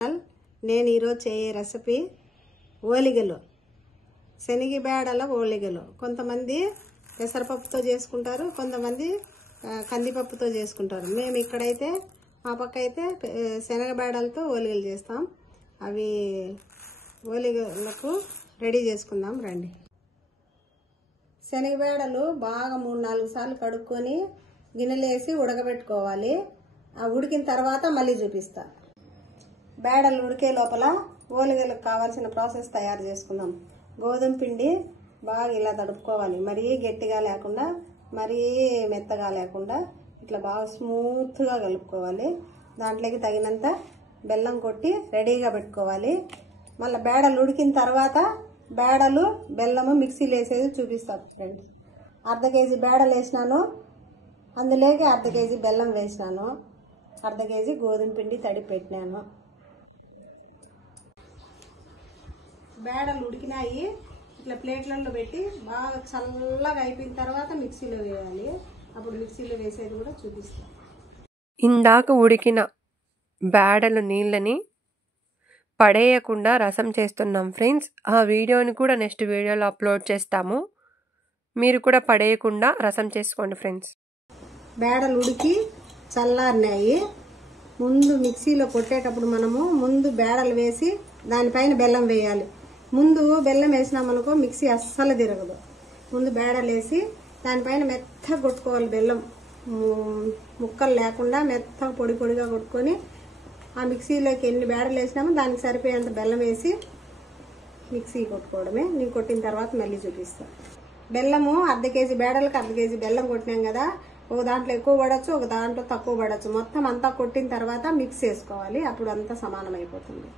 నేను ఈరోజు చేయే రెసిపీ ఓలిగలు, శనగబేడల ఓలిగలు. కొంతమంది పెసరపప్పుతో చేసుకుంటారు, కొంతమంది కందిపప్పుతో చేసుకుంటారు. మేము ఇక్కడైతే మా పక్క అయితే శనగబేడలతో ఓలిగలు చేస్తాం. అవి ఓలిగలకు రెడీ చేసుకుందాం రండి. శనగబేడలు బాగా 3-4 సార్లు కడుక్కొని గిన్నెలు వేసి ఉడకబెట్టుకోవాలి. ఆ ఉడికిన తర్వాత మళ్ళీ చూపిస్తా. బేడలు ఉడికే లోపల ఓలిగలకు కావాల్సిన ప్రాసెస్ తయారు చేసుకుందాం. గోధుమ పిండి బాగా ఇలా తడుపుకోవాలి. మరీ గట్టిగా లేకుండా మరీ మెత్తగా లేకుండా ఇట్లా బాగా స్మూత్గా కలుపుకోవాలి. దాంట్లోకి తగినంత బెల్లం కొట్టి రెడీగా పెట్టుకోవాలి. మళ్ళీ బేడలు ఉడికిన తర్వాత బేడలు బెల్లము మిక్సీలో వేసేది చూపిస్తాను ఫ్రెండ్స్. 1/2 కేజీ బేడలు వేసినాను, అందులోకి 1/2 కేజీ బెల్లం వేసినాను, 1/2 కేజీ గోధుమ పిండి తడిపి పెట్టినాను. బేడలు ఉడికినాయి. ఇట్లా ప్లేట్లలో పెట్టి బాగా చల్లగా అయిపోయిన తర్వాత మిక్సీలో వేయాలి. అప్పుడు మిక్సీలో వేసేది కూడా చూపిస్తాను. ఇందాక ఉడికిన బేడలు నీళ్ళని పడేయకుండా రసం చేస్తున్నాం ఫ్రెండ్స్. ఆ వీడియోని కూడా నెక్స్ట్ వీడియోలో అప్లోడ్ చేస్తాము. మీరు కూడా పడేయకుండా రసం చేసుకోండి ఫ్రెండ్స్. బేడలు ఉడికి చల్లారినాయి. ముందు మిక్సీలో కొట్టేటప్పుడు మనము ముందు బేడలు వేసి దానిపైన బెల్లం వేయాలి. ముందు బెల్లం వేసినామనుకో మిక్సీ అస్సలు తిరగదు. ముందు బేడలు వేసి దానిపైన మెత్తగా కొట్టుకోవాలి. బెల్లం ముక్కలు లేకుండా మెత్తగా పొడి పొడిగా కొట్టుకొని ఆ మిక్సీలోకి ఎన్ని బేడలు వేసినామో దానికి సరిపోయేంత బెల్లం వేసి మిక్సీ కొట్టుకోవడమే. నేను కొట్టిన తర్వాత మళ్ళీ చూపిస్తాను. బెల్లము 1/2 కేజీ బేడలకు 1/2 కేజీ బెల్లం కొట్టినాం కదా. ఒక దాంట్లో ఎక్కువ పడవచ్చు, ఒక దాంట్లో తక్కువ పడవచ్చు. మొత్తం అంతా కొట్టిన తర్వాత మిక్స్ చేసుకోవాలి. అప్పుడు అంతా సమానం అయిపోతుంది.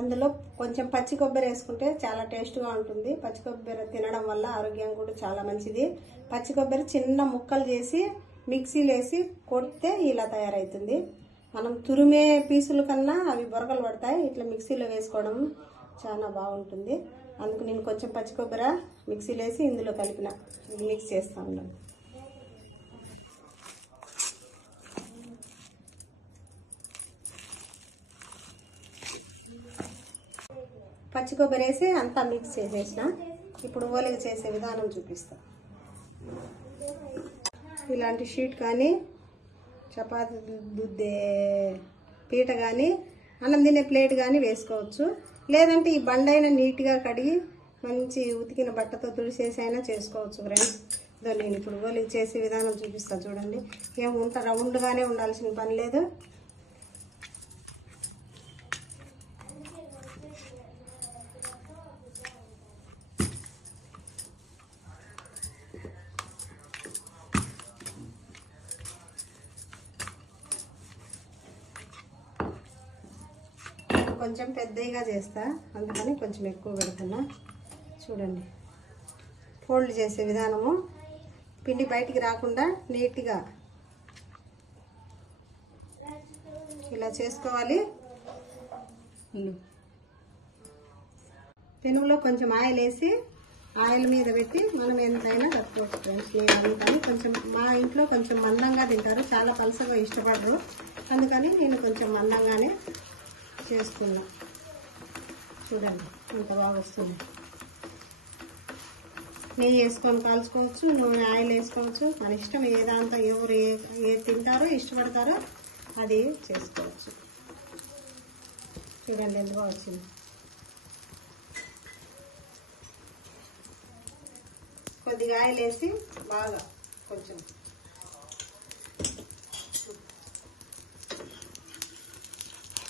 అందులో కొంచెం పచ్చి కొబ్బరి వేసుకుంటే చాలా టేస్ట్గా ఉంటుంది. పచ్చి కొబ్బరి తినడం వల్ల ఆరోగ్యం కూడా చాలా మంచిది. పచ్చి కొబ్బరి చిన్న ముక్కలు చేసి మిక్సీలో వేసి కొడితే ఇలా తయారవుతుంది. మనం తురిమే పీసుల కన్నా అవి బొరకలు పడతాయి. ఇట్లా మిక్సీలో వేసుకోవడం చాలా బాగుంటుంది. అందుకు నేను కొంచెం పచ్చి కొబ్బరి మిక్సీలో వేసి ఇందులో కలిపిన మిక్స్ చేస్తూ ఉన్నాను. పచ్చి కొబ్బరి వేసి అంతా మిక్స్ చేసేసిన. ఇప్పుడు ఓలిగ చేసే విధానం చూపిస్తా. ఇలాంటి షీట్ కానీ చపాతీ దుద్దే పీట కానీ అన్నం తినే ప్లేట్ కానీ వేసుకోవచ్చు. లేదంటే ఈ బండైనా నీట్గా కడిగి మంచి ఉతికిన బట్టతో తుడిసేసి అయినా చేసుకోవచ్చు ఫ్రెండ్స్. నేను ఇప్పుడు ఓలిగ చేసే విధానం చూపిస్తా చూడండి. రౌండ్గానే ఉండాల్సిన పని లేదు. కొంచెం పెద్దగా చేస్తా, అందుకని కొంచెం ఎక్కువ పెడుతున్నా. చూడండి ఫోల్డ్ చేసే విధానము. పిండి బయటికి రాకుండా నీట్గా ఇలా చేసుకోవాలి. పెనుగులో కొంచెం ఆయిల్ వేసి ఆయిల్ మీద పెట్టి మనం ఎంతైనా కట్టుకోవచ్చు ఫ్రెండ్స్. నేను అందుకని కొంచెం మా ఇంట్లో కొంచెం మందంగా తింటారు, చాలా పలసగా ఇష్టపడరు. అందుకని నేను కొంచెం మందంగానే చేసుకున్నా. చూడండి ఎంత బాగా వస్తుంది. నెయ్యి వేసుకొని కాల్చుకోవచ్చు, నూనె ఆయిల్ వేసుకోవచ్చు. మన ఇష్టం. ఏదాంతా ఎవరు ఏ తింటారో ఇష్టపడతారో అది చేసుకోవచ్చు. చూడండి ఎంత బాగా వచ్చింది. కొద్దిగా ఆయిల్ వేసి బాగా కొంచెం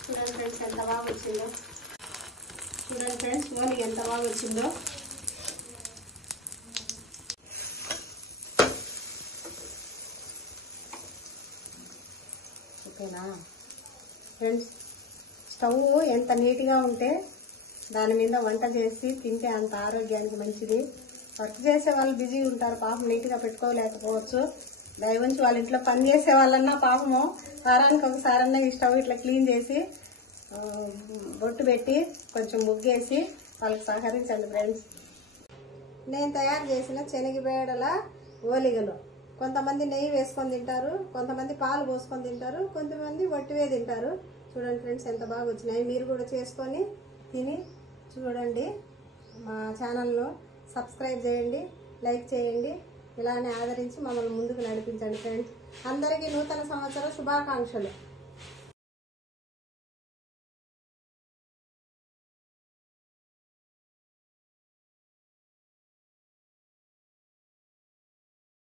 చూడండి ఫ్రెండ్స్ ఎంత బాగా వచ్చిందో. చూడండి ఫ్రెండ్స్ ఓలిగ ఎంత బాగా వచ్చిందో. ఓకేనా ఫ్రెండ్స్? స్టవ్ ఎంత నీట్గా ఉంటే దాని మీద వంట చేసి తింటే అంత ఆరోగ్యానికి మంచిది. వర్క్ చేసే వాళ్ళు బిజీగా ఉంటారు, పాపం నీట్గా పెట్టుకోలేకపోవచ్చు. దయవుంచి వాళ్ళ ఇంట్లో పని చేసే వాళ్ళన్నా పాపము వారానికి ఒకసారన్నా ఈ స్టవ్ ఇట్లా క్లీన్ చేసి బొట్టు పెట్టి కొంచెం ముగ్గేసి వాళ్ళకి సహకరించండి ఫ్రెండ్స్. నేను తయారు చేసిన శనగబేడల ఓలిగలు కొంతమంది నెయ్యి వేసుకొని తింటారు, కొంతమంది పాలు పోసుకొని తింటారు, కొంతమంది వట్టివే తింటారు. చూడండి ఫ్రెండ్స్ ఎంత బాగా వచ్చినాయి. మీరు కూడా చేసుకొని తిని చూడండి. మా ఛానల్ను సబ్స్క్రైబ్ చేయండి, లైక్ చేయండి. ఇలానే ఆదరించి మమ్మల్ని ముందుకు నడిపించండి ఫ్రెండ్స్. అందరికీ నూతన సంవత్సర శుభాకాంక్షలు.